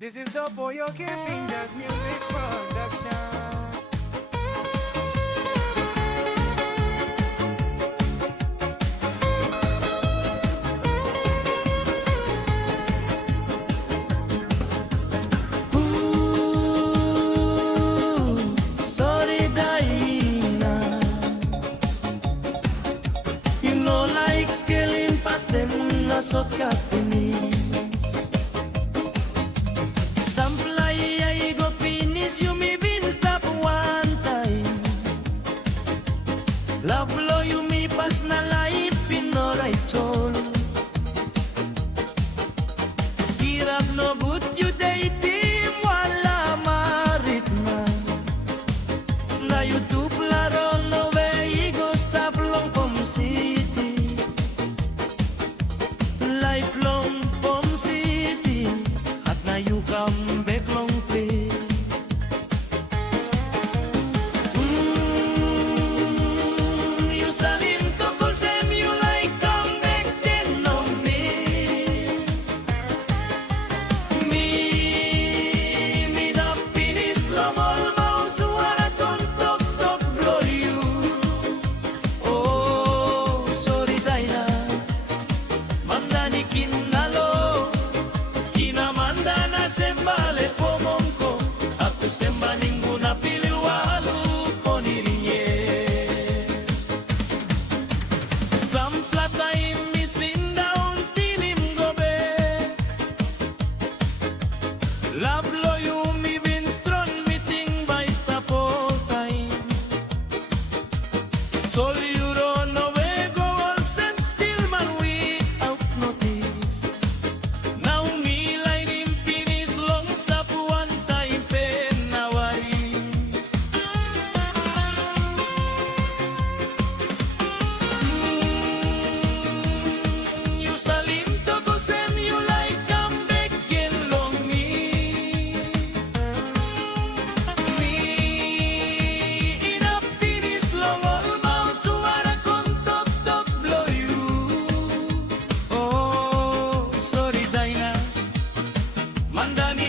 This is the boy keeping jazz music production. Sori Daina, you know like scaling past them nasot kapinis. Samplay ay go finish you me bin stop one time. Love blow you me pas na life pinoray chol. Hirap no but you dating wala marit na. Na YouTube laro no way go stop long pom city. Lifelong pom city. At na you come back long play. You salim to call them you like come back then on me. Me na pinis long all mouse wala ton tok tok blow you. Oh, sorry Daina, mandani kinalo, kinamanda na sembale pomongko, aku semba ninguna piliwalu ponirinye. Samplata imisinda untinim gobe, lablo you mi binstron meeting by stapo time. Sol you don't know where go all sense still man we out notice. Now me line in finish long stop one time pen nawari. You salim to go send you like come back again long me. Me ina finish long all mouse wara kon tok tok blow you. Oh, sorry Daina, mandani